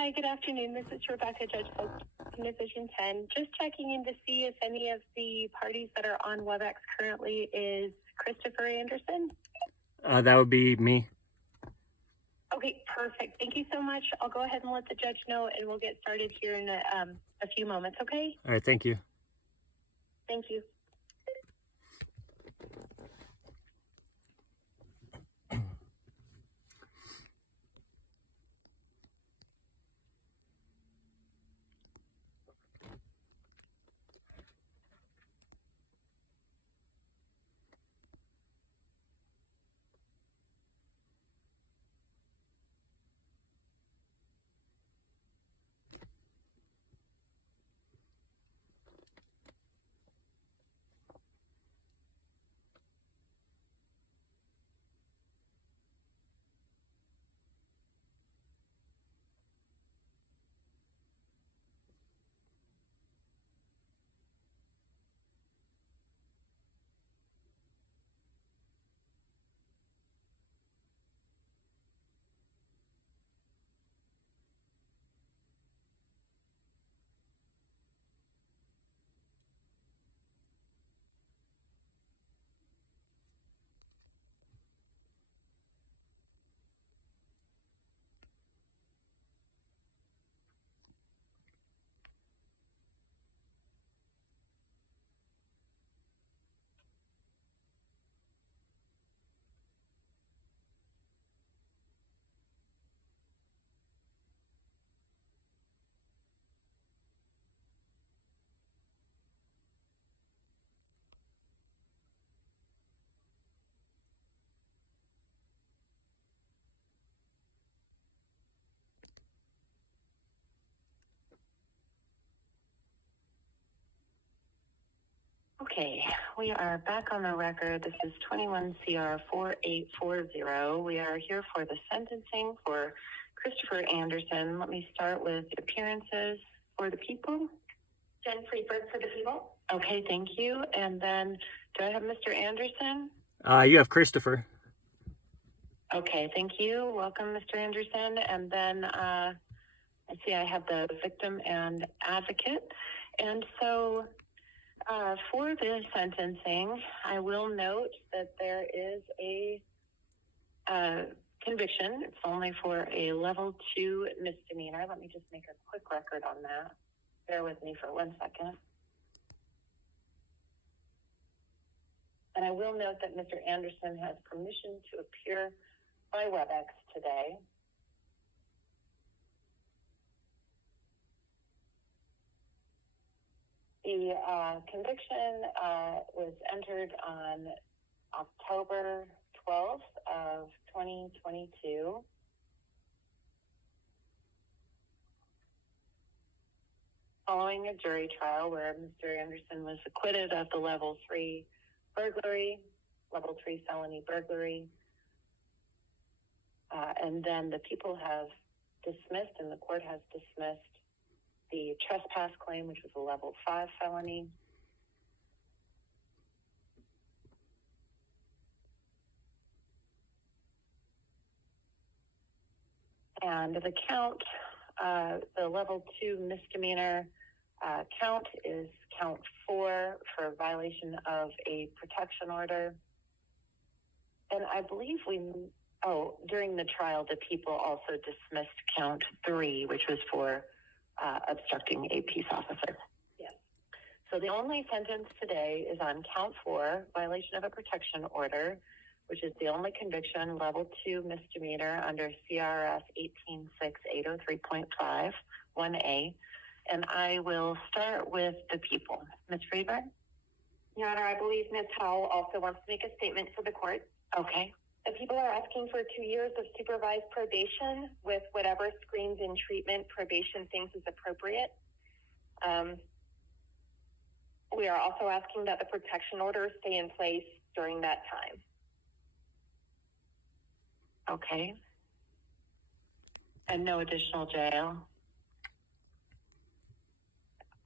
Hi, good afternoon. This is Rebecca, Judge Post, Division 10. Just checking in to see if any of the parties that are on WEBEX currently is Christopher Anderson. That would be me. Okay, perfect. Thank you so much. I'll go ahead and let the judge know, and we'll get started here in a few moments, okay? All right, thank you. Thank you. Okay, we are back on the record. This is 21 CR 4840. We are here for the sentencing for Christopher Anderson. Let me start with appearances for the people. Jen Freeberg for the people. Okay, thank you. And then, do I have Mr. Anderson? You have Christopher. Okay, thank you. Welcome, Mr. Anderson. And then, I see I have the victim and advocate. And so, for the sentencing, I will note that there is a conviction. It's only for a level 2 misdemeanor. Let me just make a quick record on that. Bear with me for 1 second. And I will note that Mr. Anderson has permission to appear by WEBEX today. The conviction was entered on October 12th of 2022. Following a jury trial where Mr. Anderson was acquitted of the level 3 burglary, level 3 felony burglary, and then the people have dismissed and the court has dismissed the trespass claim, which was a level 5 felony. And the count, the level 2 misdemeanor count is count 4 for violation of a protection order. And I believe during the trial, the people also dismissed count 3, which was for obstructing a peace officer. Yes. So the only sentence today is on count 4, violation of a protection order, which is the only conviction, level 2 misdemeanor under CRS 186803.5, 1A. And I will start with the people. Ms. Freeberg? Your Honor, I believe Ms. Howell also wants to make a statement for the court. Okay. The people are asking for 2 years of supervised probation with whatever screens and treatment probation thinks is appropriate. We are also asking that the protection order stay in place during that time. Okay. And no additional jail?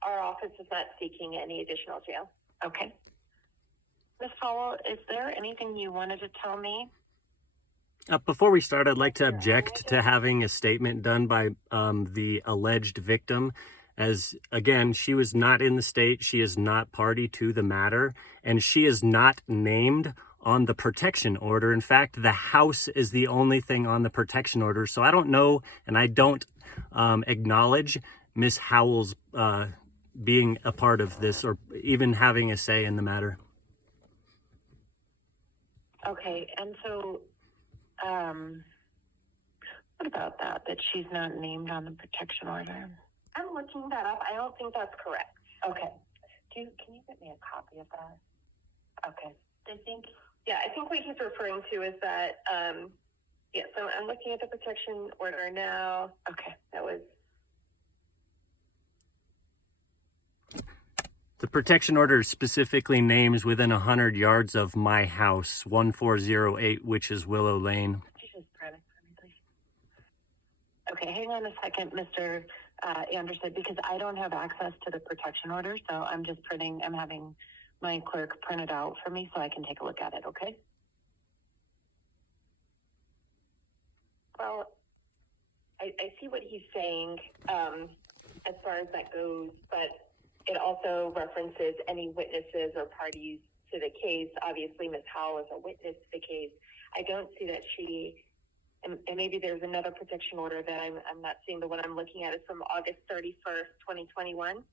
Our office is not seeking any additional jail. Okay. Ms. Howell, is there anything you wanted to tell me? Before we start, I'd like to object to having a statement done by the alleged victim, as, again, she was not in the state, she is not party to the matter, and she is not named on the protection order. In fact, the house is the only thing on the protection order, so I don't know, and I don't acknowledge Miss Howell's being a part of this or even having a say in the matter. Okay, and so, what about that she's not named on the protection order? I'm looking that up. I don't think that's correct. Okay. Can you get me a copy of that? Okay. I think what he's referring to is that, so I'm looking at the protection order now. Okay. That was... The protection order specifically names within 100 yards of my house, 1408, which is Willow Lane. Okay, hang on a second, Mr. Anderson, because I don't have access to the protection order, so I'm having my clerk print it out for me so I can take a look at it, okay? Well, I see what he's saying as far as that goes, but it also references any witnesses or parties to the case. Obviously, Ms. Howell is a witness to the case. I don't see that she, and maybe there's another protection order that I'm not seeing. The one I'm looking at is from August 31st, 2021.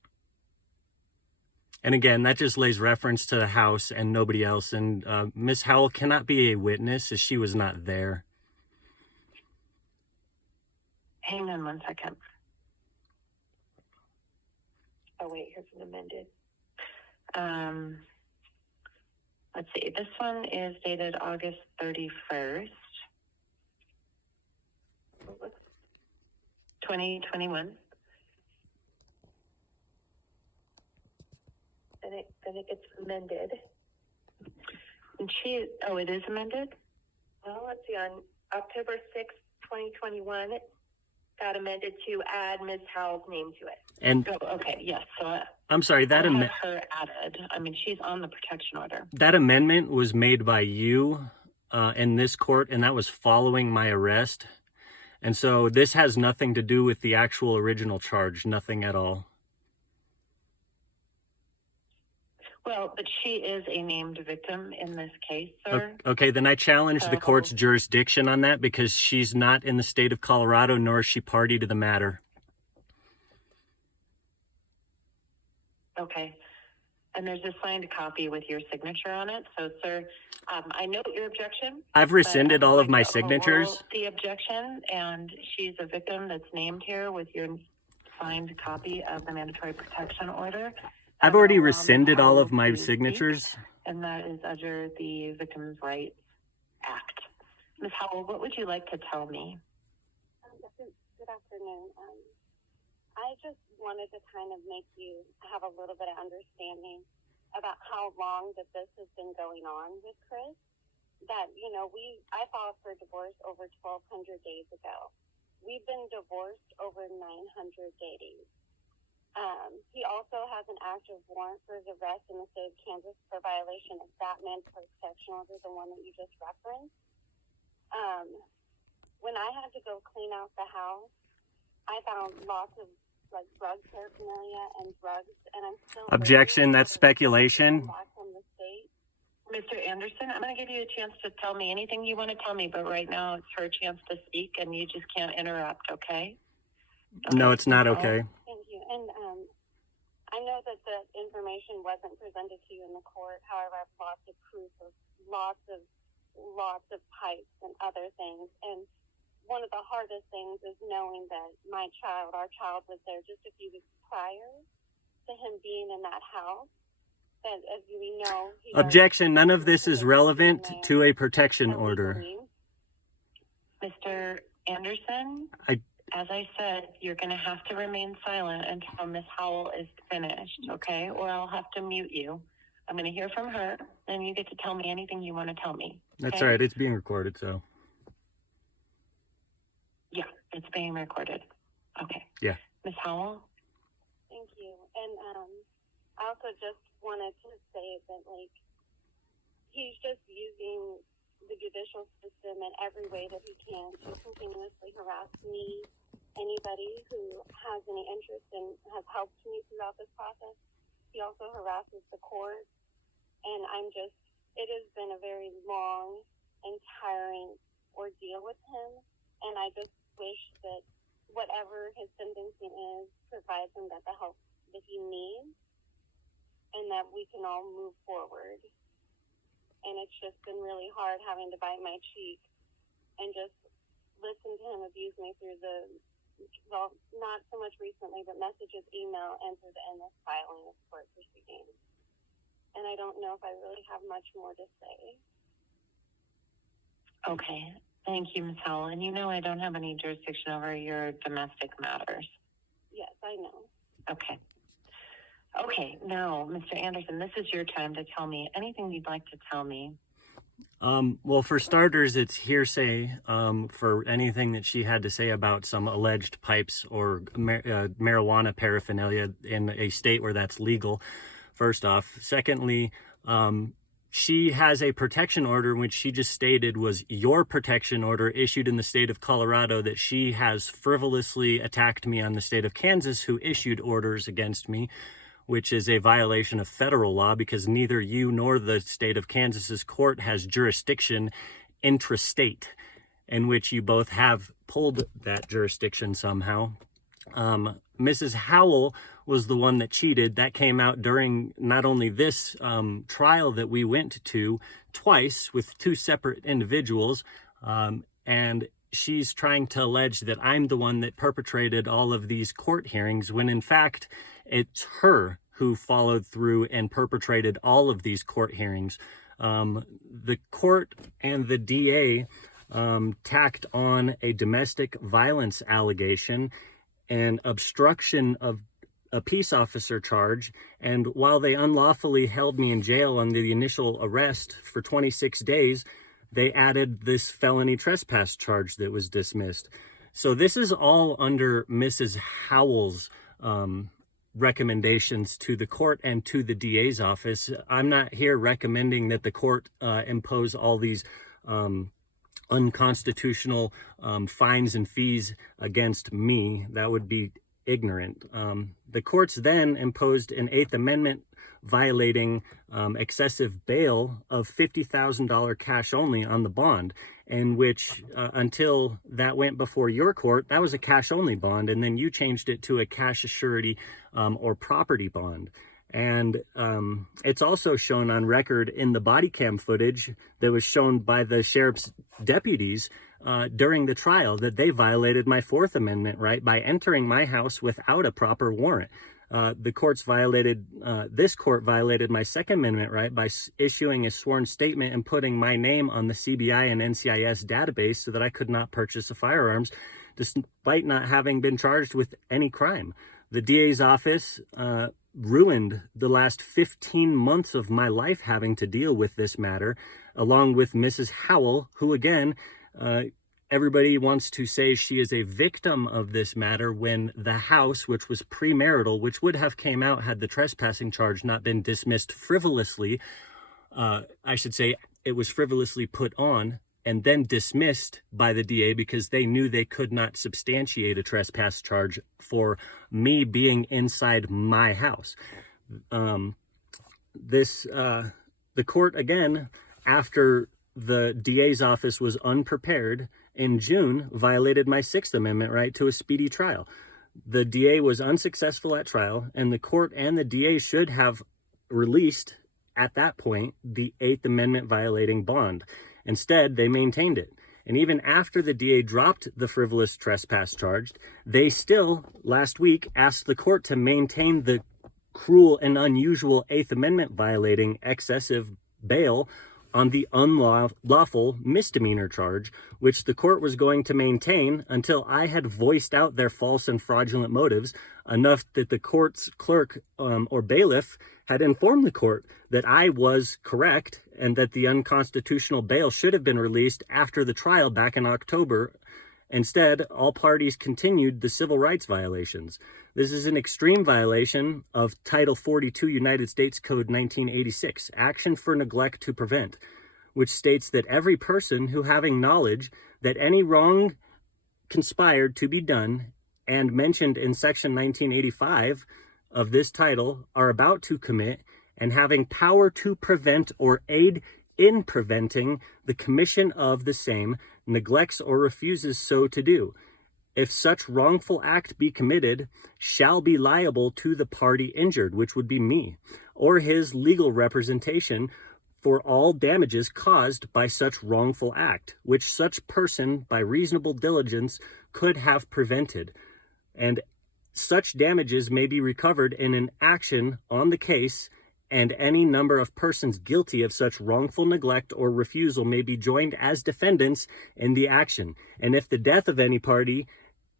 And again, that just lays reference to the house and nobody else. And Ms. Howell cannot be a witness as she was not there. Hang on one second. Oh, wait, here's an amended. Let's see. This one is dated August 31st, 2021. Then it gets amended. And it is amended? Well, let's see. On October 6th, 2021, it got amended to add Ms. Howell's name to it. And okay, yes. So I'm sorry, that have her added. I mean, she's on the protection order. That amendment was made by you in this court, and that was following my arrest. And so this has nothing to do with the actual original charge, nothing at all. Well, but she is a named victim in this case, sir. Okay, then I challenge the court's jurisdiction on that because she's not in the state of Colorado, nor is she party to the matter. Okay. And there's a signed copy with your signature on it. So, sir, I note your objection. I've rescinded all of my signatures. The objection, and she's a victim that's named here with your signed copy of the mandatory protection order. I've already rescinded all of my signatures. And that is under the Victims' Rights Act. Ms. Howell, what would you like to tell me? Good afternoon. I just wanted to kind of make you have a little bit of understanding about how long that this has been going on with Chris. That, I filed for divorce over 1,200 days ago. We've been divorced over 900 days. He also has an active warrant for his arrest in the state of Kansas for violation of that mandatory protection order, the one that you just referenced. When I had to go clean out the house, I found lots of drug paraphernalia and drugs, and I'm still... Objection, that's speculation. Back from the state. Mr. Anderson, I'm going to give you a chance to tell me anything you want to tell me, but right now it's her chance to speak, and you just can't interrupt, okay? No, it's not okay. Thank you. And I know that the information wasn't presented to you in the court. However, I have lots of proof of lots of pipes and other things. And one of the hardest things is knowing that our child was there just a few weeks prior to him being in that house. That, as we know... Objection, none of this is relevant to a protection order. Mr. Anderson? As I said, you're going to have to remain silent until Ms. Howell is finished, okay? Or I'll have to mute you. I'm going to hear from her, and you get to tell me anything you want to tell me. Okay? That's all right. It's being recorded, so. Yeah, it's being recorded. Okay. Yeah. Ms. Howell? Thank you. And I also just wanted to say that, he's just using the judicial system in every way that he can to continuously harass me, anybody who has any interest and has helped me throughout this process. He also harasses the court, and it has been a very long and tiring ordeal with him, and I just wish that whatever his sentencing is provides him the help that he needs, and that we can all move forward. And it's just been really hard having to bite my cheek and just listen to him abuse me through not so much recently, but messages, email, and through the endless filing of court proceedings. And I don't know if I really have much more to say. Okay. Thank you, Ms. Howell. And you know I don't have any jurisdiction over your domestic matters. Yes, I know. Okay. Okay, now, Mr. Anderson, this is your time to tell me anything you'd like to tell me. Well, for starters, it's hearsay for anything that she had to say about some alleged pipes or marijuana paraphernalia in a state where that's legal, first off. Secondly, she has a protection order, which she just stated was your protection order issued in the state of Colorado, that she has frivolously attacked me on the state of Kansas, who issued orders against me, which is a violation of federal law because neither you nor the state of Kansas's court has jurisdiction intrastate, in which you both have pulled that jurisdiction somehow. Mrs. Howell was the one that cheated. That came out during not only this trial that we went to twice with two separate individuals, and she's trying to allege that I'm the one that perpetrated all of these court hearings, when in fact it's her who followed through and perpetrated all of these court hearings. The court and the DA tacked on a domestic violence allegation and obstruction of a peace officer charge, and while they unlawfully held me in jail on the initial arrest for 26 days, they added this felony trespass charge that was dismissed. So this is all under Mrs. Howell's recommendations to the court and to the DA's office. I'm not here recommending that the court impose all these unconstitutional fines and fees against me. That would be ignorant. The courts then imposed an Eighth Amendment violating excessive bail of $50,000 cash only on the bond, in which until that went before your court, that was a cash only bond, and then you changed it to a cash surety or property bond. And it's also shown on record in the body cam footage that was shown by the sheriff's deputies during the trial that they violated my Fourth Amendment right by entering my house without a proper warrant. The courts violated, this court violated my Second Amendment right by issuing a sworn statement and putting my name on the CBI and NCIS database so that I could not purchase firearms, despite not having been charged with any crime. The DA's office ruined the last 15 months of my life having to deal with this matter, along with Mrs. Howell, who again, everybody wants to say she is a victim of this matter when the house, which was pre-marital, which would have came out had the trespassing charge not been dismissed frivolously, I should say it was frivolously put on and then dismissed by the DA because they knew they could not substantiate a trespass charge for me being inside my house. The court, again, after the DA's office was unprepared in June, violated my Sixth Amendment right to a speedy trial. The DA was unsuccessful at trial, and the court and the DA should have released, at that point, the Eighth Amendment violating bond. Instead, they maintained it. And even after the DA dropped the frivolous trespass charge, they still, last week, asked the court to maintain the cruel and unusual Eighth Amendment violating excessive bail on the unlawful misdemeanor charge, which the court was going to maintain until I had voiced out their false and fraudulent motives enough that the court's clerk or bailiff had informed the court that I was correct and that the unconstitutional bail should have been released after the trial back in October. Instead, all parties continued the civil rights violations. This is an extreme violation of Title 42 United States Code 1986, Action for Neglect to Prevent, which states that every person who having knowledge that any wrong conspired to be done and mentioned in section 1985 of this title are about to commit, and having power to prevent or aid in preventing the commission of the same, neglects or refuses so to do, if such wrongful act be committed, shall be liable to the party injured, which would be me, or his legal representation, for all damages caused by such wrongful act, which such person by reasonable diligence could have prevented. And such damages may be recovered in an action on the case, and any number of persons guilty of such wrongful neglect or refusal may be joined as defendants in the action. And if the death of any party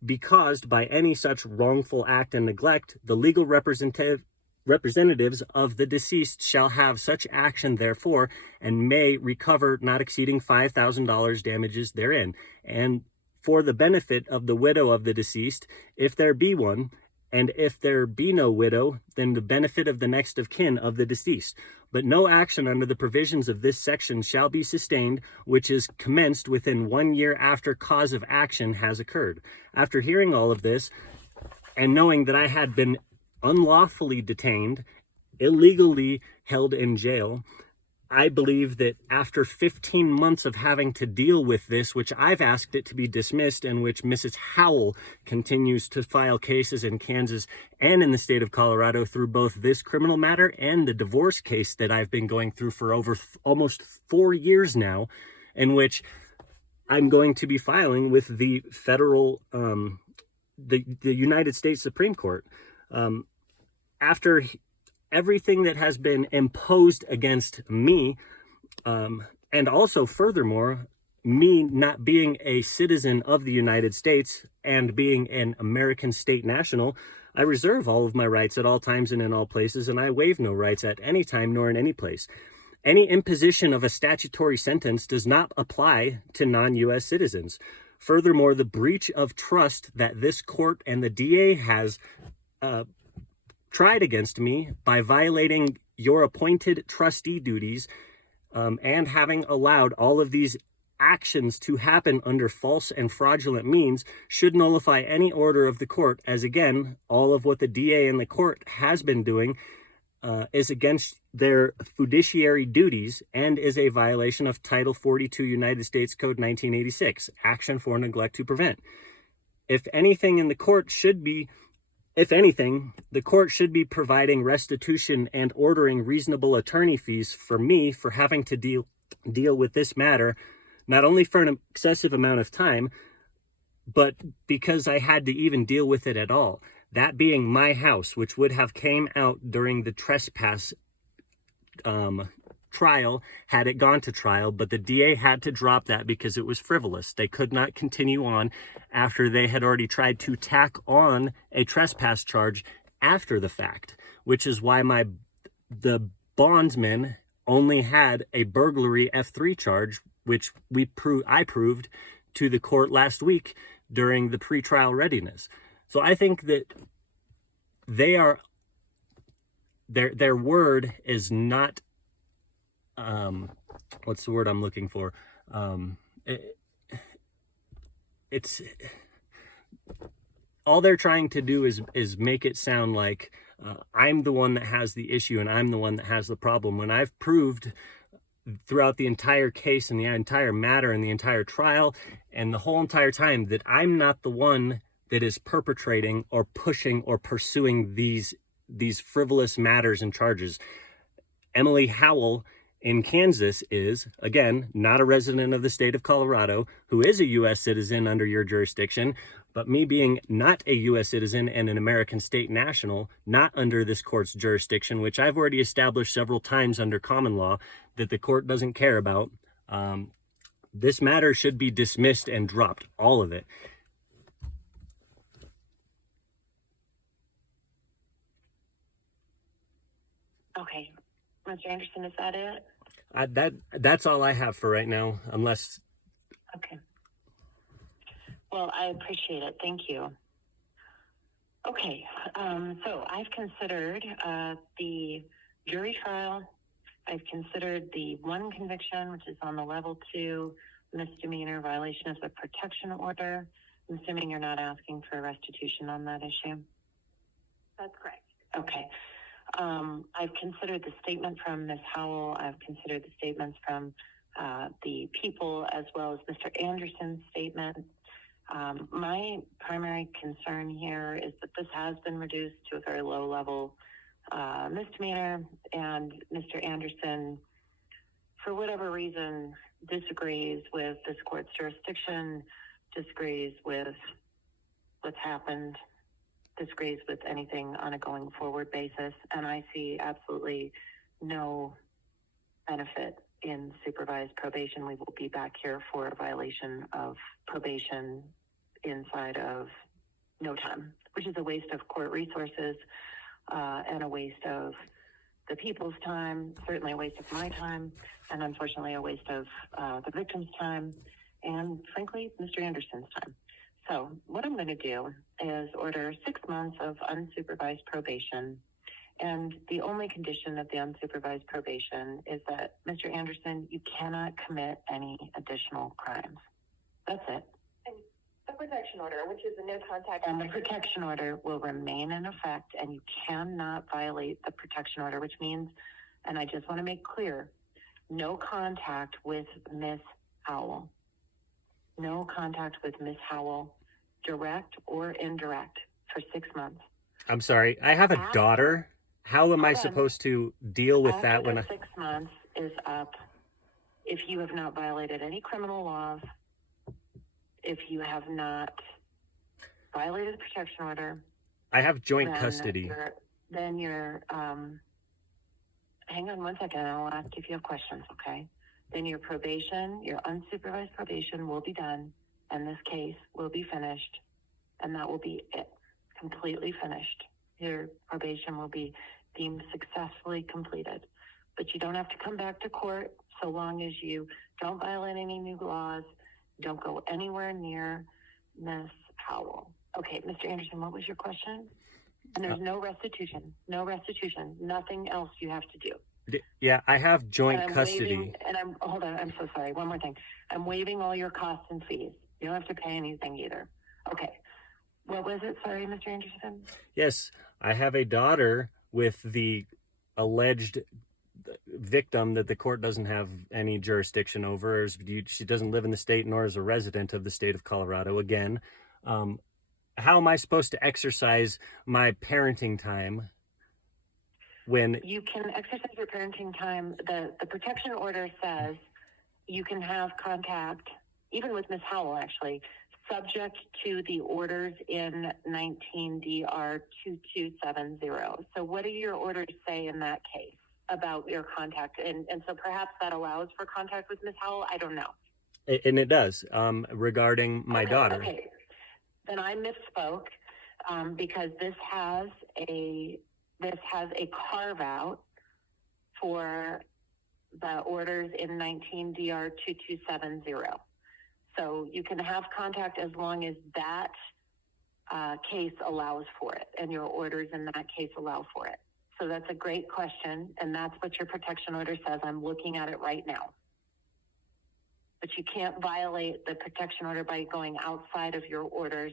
be caused by any such wrongful act and neglect, the legal representatives of the deceased shall have such action therefore, and may recover not exceeding $5,000 damages therein. And for the benefit of the widow of the deceased, if there be one, and if there be no widow, then the benefit of the next of kin of the deceased. But no action under the provisions of this section shall be sustained, which is commenced within 1 year after cause of action has occurred. After hearing all of this, and knowing that I had been unlawfully detained, illegally held in jail, I believe that after 15 months of having to deal with this, which I've asked it to be dismissed, and which Mrs. Howell continues to file cases in Kansas and in the state of Colorado through both this criminal matter and the divorce case that I've been going through for over almost 4 years now, in which I'm going to be filing with the federal, the United States Supreme Court. After everything that has been imposed against me, and also furthermore, me not being a citizen of the United States and being an American state national, I reserve all of my rights at all times and in all places, and I waive no rights at any time nor in any place. Any imposition of a statutory sentence does not apply to non-U.S. citizens. Furthermore, the breach of trust that this court and the DA has tried against me by violating your appointed trustee duties, and having allowed all of these actions to happen under false and fraudulent means, should nullify any order of the court, as again, all of what the DA and the court has been doing is against their fiduciary duties and is a violation of Title 42 United States Code 1986, action for neglect to prevent. If anything, the court should be providing restitution and ordering reasonable attorney fees for me for having to deal with this matter, not only for an excessive amount of time, but because I had to even deal with it at all. That being my house, which would have came out during the trespass trial had it gone to trial, but the DA had to drop that because it was frivolous. They could not continue on after they had already tried to tack on a trespass charge after the fact, which is why the bondsman only had a burglary F3 charge, which I proved to the court last week during the pretrial readiness. So I think that their word is not, what's the word I'm looking for? It's all they're trying to do is make it sound like I'm the one that has the issue and I'm the one that has the problem, when I've proved throughout the entire case and the entire matter and the entire trial and the whole entire time that I'm not the one that is perpetrating or pushing or pursuing these frivolous matters and charges. Emily Howell in Kansas is, again, not a resident of the state of Colorado, who is a U.S. citizen under your jurisdiction, but me being not a U.S. citizen and an American state national, not under this court's jurisdiction, which I've already established several times under common law that the court doesn't care about. This matter should be dismissed and dropped, all of it. Okay. Mr. Anderson, is that it? That's all I have for right now, unless... Okay. Well, I appreciate it. Thank you. Okay. So I've considered the jury trial, I've considered the one conviction, which is on the level 2 misdemeanor violation of the protection order. I'm assuming you're not asking for restitution on that issue. That's correct. Okay. I've considered the statement from Ms. Howell. I've considered the statements from the people, as well as Mr. Anderson's statement. My primary concern here is that this has been reduced to a very low level misdemeanor, and Mr. Anderson, for whatever reason, disagrees with this court's jurisdiction, disagrees with what's happened, disagrees with anything on a going forward basis, and I see absolutely no benefit in supervised probation. We will be back here for a violation of probation inside of no time, which is a waste of court resources and a waste of the people's time, certainly a waste of my time, and unfortunately a waste of the victim's time, and frankly, Mr. Anderson's time. So what I'm going to do is order 6 months of unsupervised probation, and the only condition of the unsupervised probation is that, Mr. Anderson, you cannot commit any additional crimes. That's it. And the protection order, which is a no contact. And the protection order will remain in effect, and you cannot violate the protection order, which means, and I just want to make clear, no contact with Ms. Howell. No contact with Ms. Howell, direct or indirect, for 6 months. I'm sorry. I have a daughter. How am I supposed to deal with that when 6 months is up, if you have not violated any criminal laws, if you have not violated the protection order, I have joint custody. Then you're hang on one second, and I'll ask if you have questions, okay? Then your probation, your unsupervised probation will be done, and this case will be finished, and that will be it, completely finished. Your probation will be deemed successfully completed. But you don't have to come back to court so long as you don't violate any new laws, don't go anywhere near Ms. Howell. Okay, Mr. Anderson, what was your question? And there's no restitution, nothing else you have to do. Yeah, I have joint custody. Hold on, I'm so sorry. One more thing. I'm waiving all your costs and fees. You don't have to pay anything either. Okay. What was it? Sorry, Mr. Anderson? Yes, I have a daughter with the alleged victim that the court doesn't have any jurisdiction over. She doesn't live in the state, nor is a resident of the state of Colorado. Again, how am I supposed to exercise my parenting time when... You can exercise your parenting time. The protection order says you can have contact, even with Ms. Howell, actually, subject to the orders in 19 DR 2270. So what do your orders say in that case about your contact? And so perhaps that allows for contact with Ms. Howell? I don't know. And it does, regarding my daughter. Okay. Then I misspoke, because this has a carve out for the orders in 19 DR 2270. So you can have contact as long as that case allows for it, and your orders in that case allow for it. So that's a great question, and that's what your protection order says. I'm looking at it right now. But you can't violate the protection order by going outside of your orders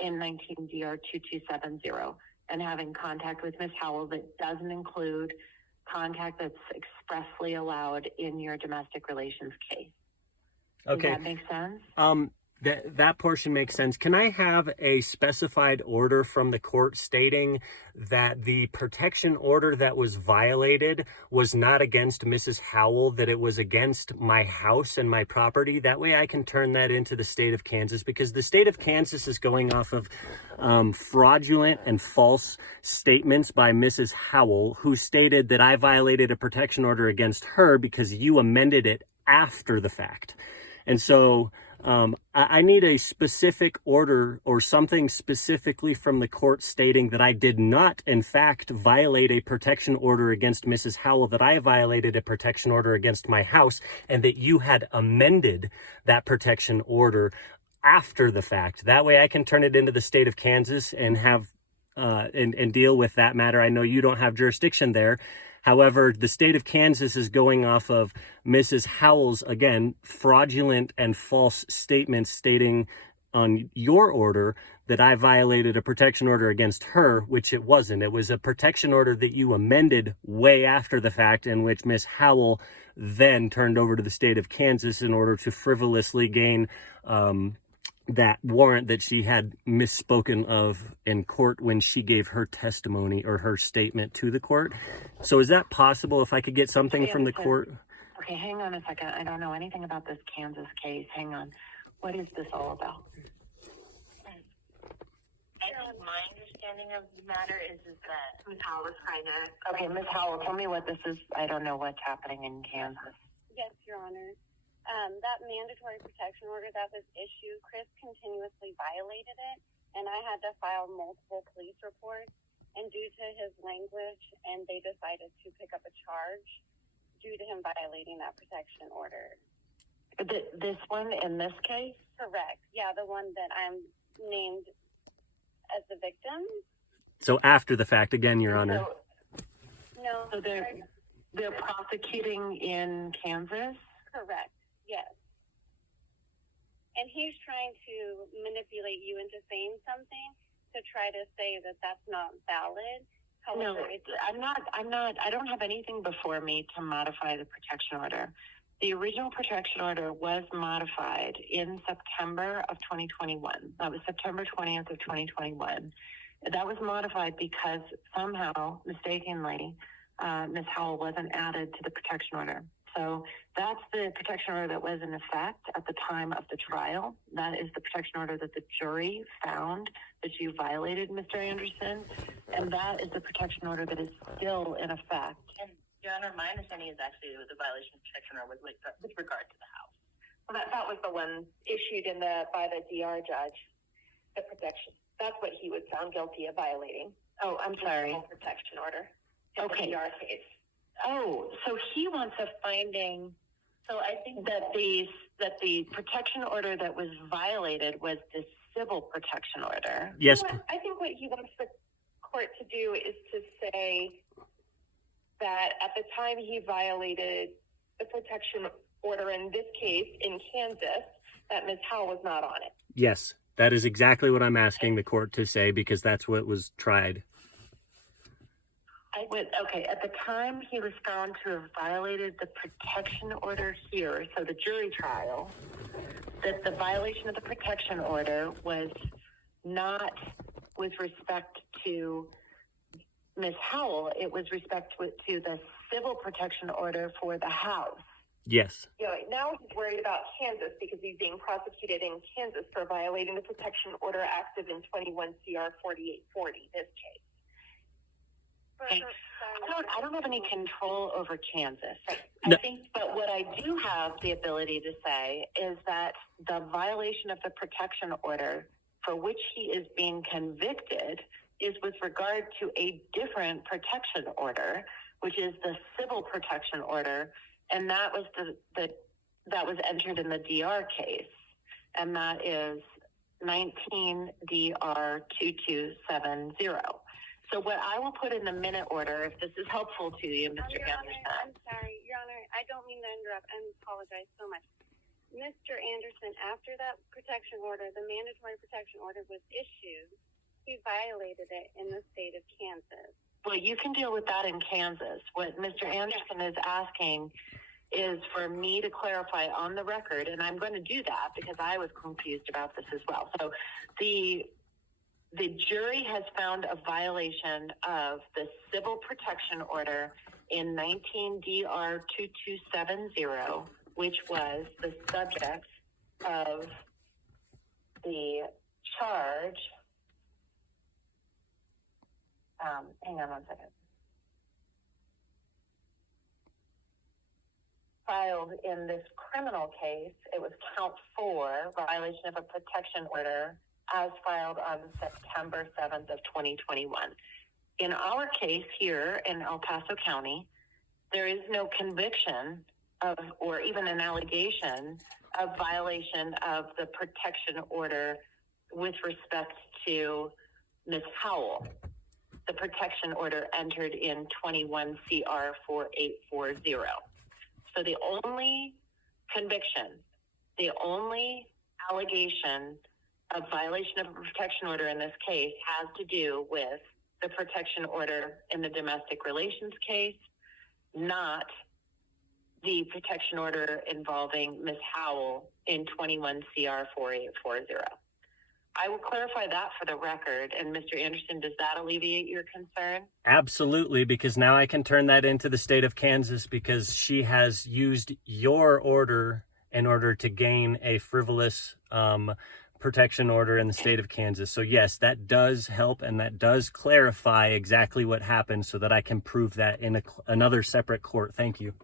in 19 DR 2270 and having contact with Ms. Howell that doesn't include contact that's expressly allowed in your domestic relations case. Okay. Does that make sense? That portion makes sense. Can I have a specified order from the court stating that the protection order that was violated was not against Mrs. Howell, that it was against my house and my property? That way I can turn that into the state of Kansas, because the state of Kansas is going off of fraudulent and false statements by Mrs. Howell, who stated that I violated a protection order against her because you amended it after the fact. And so I need a specific order or something specifically from the court stating that I did not, in fact, violate a protection order against Mrs. Howell, that I violated a protection order against my house, and that you had amended that protection order after the fact. That way I can turn it into the state of Kansas and have and deal with that matter. I know you don't have jurisdiction there. However, the state of Kansas is going off of Mrs. Howell's, again, fraudulent and false statements stating on your order that I violated a protection order against her, which it wasn't. It was a protection order that you amended way after the fact, in which Miss Howell then turned over to the state of Kansas in order to frivolously gain that warrant that she had misspoken of in court when she gave her testimony or her statement to the court. So is that possible? If I could get something from the court? Okay, hang on a second. I don't know anything about this Kansas case. Hang on. What is this all about? My understanding of the matter is that Ms. Howell was trying to... Okay, Ms. Howell, tell me what this is. I don't know what's happening in Kansas. Yes, Your Honor. That mandatory protection order that was issued, Chris continuously violated it, and I had to file multiple police reports. And due to his language, and they decided to pick up a charge due to him violating that protection order. This one in this case? Correct. Yeah, the one that I'm named as the victim. So after the fact, again, Your Honor. No. So they're prosecuting in Kansas? Correct. Yes. And he's trying to manipulate you into saying something to try to say that that's not valid. However, no, I don't have anything before me to modify the protection order. The original protection order was modified in September of 2021. That was September 20th of 2021. That was modified because somehow, mistakenly, Ms. Howell wasn't added to the protection order. So that's the protection order that was in effect at the time of the trial. That is the protection order that the jury found that you violated, Mr. Anderson. And that is the protection order that is still in effect. And Your Honor, my understanding is actually it was a violation of protection order with regard to the house. Well, that was the one issued by the DR judge, the protection. That's what he was found guilty of violating. Oh, I'm sorry. Protection order. Okay. The DR case. Oh, so he wants a finding. So I think that the protection order that was violated was the civil protection order. Yes. I think what he wants the court to do is to say that at the time he violated the protection order in this case in Kansas, that Ms. Howell was not on it. Yes, that is exactly what I'm asking the court to say, because that's what was tried. Okay, at the time he was found to have violated the protection order here, so the jury trial, that the violation of the protection order was not with respect to Ms. Howell, it was respect to the civil protection order for the house. Yes. Now he's worried about Kansas because he's being prosecuted in Kansas for violating the protection order active in 21 CR 4840, this case. Okay. I don't have any control over Kansas. No. I think, but what I do have the ability to say is that the violation of the protection order for which he is being convicted is with regard to a different protection order, which is the civil protection order, and that was that was entered in the DR case, and that is 19 DR 2270. So what I will put in the minute order, if this is helpful to you, Mr. Anderson. I'm sorry, Your Honor, I don't mean to interrupt. I apologize so much. Mr. Anderson, after that protection order, the mandatory protection order was issued, he violated it in the state of Kansas. Well, you can deal with that in Kansas. What Mr. Anderson is asking is for me to clarify on the record, and I'm going to do that because I was confused about this as well. So the jury has found a violation of the civil protection order in 19 DR 2270, which was the subject of the charge. Hang on one second. Filed in this criminal case, it was count 4, violation of a protection order, as filed on September 7th of 2021. In our case here in El Paso County, there is no conviction of, or even an allegation of violation of the protection order with respect to Ms. Howell. the protection order entered in 21 CR 4840. So the only conviction, the only allegation of violation of a protection order in this case has to do with the protection order in the domestic relations case, not the protection order involving Ms. Howell in 21 CR 4840. I will clarify that for the record. And Mr. Anderson, does that alleviate your concern? Absolutely, because now I can turn that into the state of Kansas, because she has used your order in order to gain a frivolous protection order in the state of Kansas. So yes, that does help, and that does clarify exactly what happened so that I can prove that in another separate court. Thank you.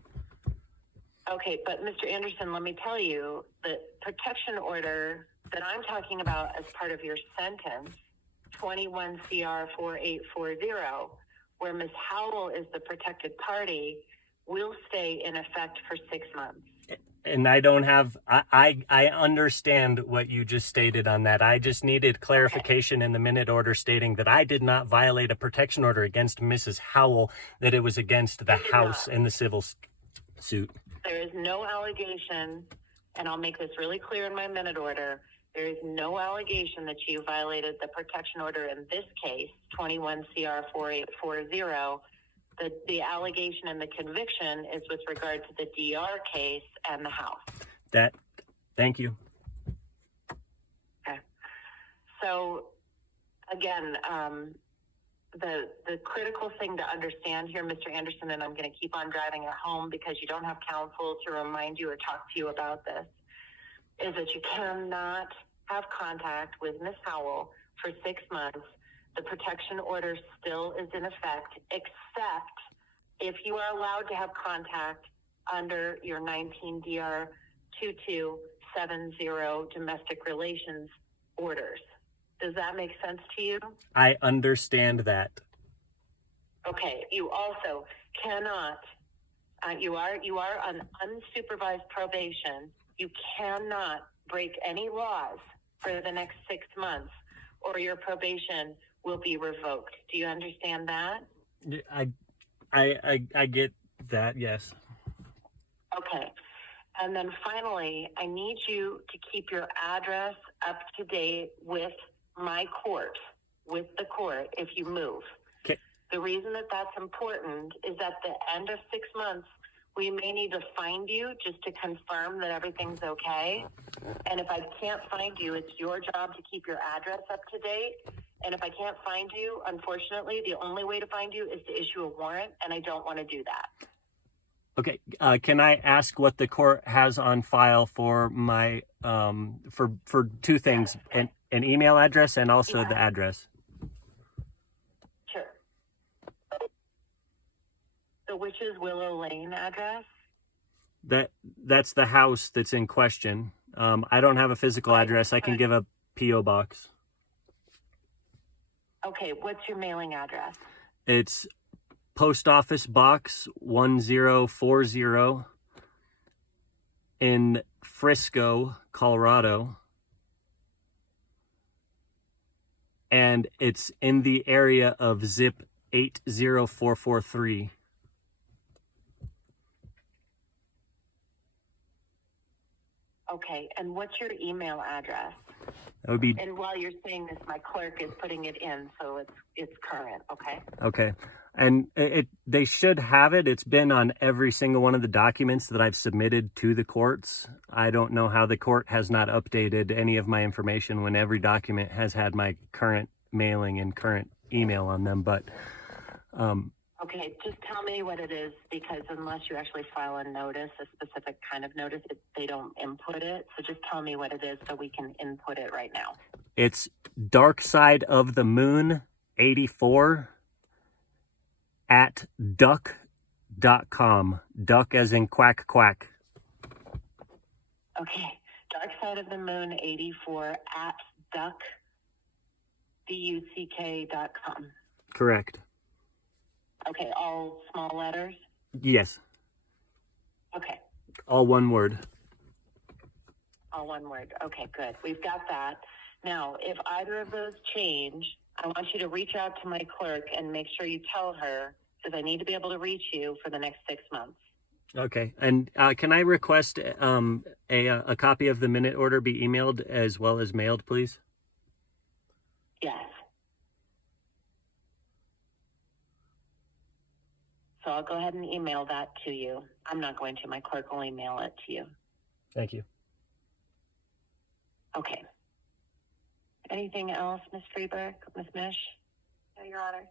Okay, but Mr. Anderson, let me tell you, the protection order that I'm talking about as part of your sentence, 21 CR 4840, where Ms. Howell is the protected party, will stay in effect for 6 months. And I don't have, I understand what you just stated on that. I just needed clarification in the minute order stating that I did not violate a protection order against Mrs. Howell, that it was against the house in the civil suit. There is no allegation, and I'll make this really clear in my minute order, there is no allegation that you violated the protection order in this case, 21 CR 4840. The allegation and the conviction is with regard to the DR case and the house. Thank you. Okay. So again, the critical thing to understand here, Mr. Anderson, and I'm going to keep on driving it home because you don't have counsel to remind you or talk to you about this, is that you cannot have contact with Ms. Howell for 6 months. The protection order still is in effect, except if you are allowed to have contact under your 19 DR 2270 domestic relations orders. Does that make sense to you? I understand that. Okay. You also cannot, you are on unsupervised probation. You cannot break any laws for the next 6 months or your probation will be revoked. Do you understand that? I get that, yes. Okay. And then finally, I need you to keep your address up to date with my court, with the court, if you move. Okay. The reason that that's important is at the end of 6 months, we may need to find you just to confirm that everything's okay. And if I can't find you, it's your job to keep your address up to date. And if I can't find you, unfortunately, the only way to find you is to issue a warrant, and I don't want to do that. Okay. Can I ask what the court has on file for my for two things, an email address and also the address? Sure. So which is Willow Lane address? That's the house that's in question. I don't have a physical address. I can give a P.O. box. Okay, what's your mailing address? It's Post Office Box 1040 in Frisco, Colorado. And it's in the area of zip 80443. Okay, and what's your email address? That would be... And while you're saying this, my clerk is putting it in, so it's current, okay? Okay. And they should have it. It's been on every single one of the documents that I've submitted to the courts. I don't know how the court has not updated any of my information when every document has had my current mailing and current email on them, but... Okay, just tell me what it is, because unless you actually file a notice, a specific kind of notice, they don't input it. So just tell me what it is so we can input it right now. It's Dark Side of the Moon 84 at duck.com. Duck as in quack quack. Okay, Dark Side of the Moon 84 at duck.com. Correct. Okay, all small letters? Yes. Okay. All one word. All one word. Okay, good. We've got that. Now, if either of those change, I want you to reach out to my clerk and make sure you tell her, because I need to be able to reach you for the next 6 months. Okay. And can I request a copy of the minute order be emailed as well as mailed, please? Yes. So I'll go ahead and email that to you. I'm not going to. My clerk will email it to you. Thank you. Okay. Anything else, Ms. Freeberg, Ms. Mish? No, Your Honor.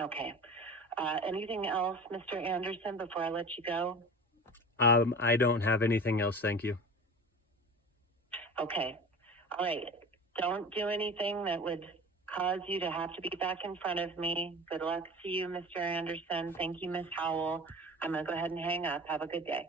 Okay. Anything else, Mr. Anderson, before I let you go? I don't have anything else. Thank you. Okay. All right. Don't do anything that would cause you to have to be back in front of me. Good luck to you, Mr. Anderson. Thank you, Ms. Howell. I'm going to go ahead and hang up. Have a good day.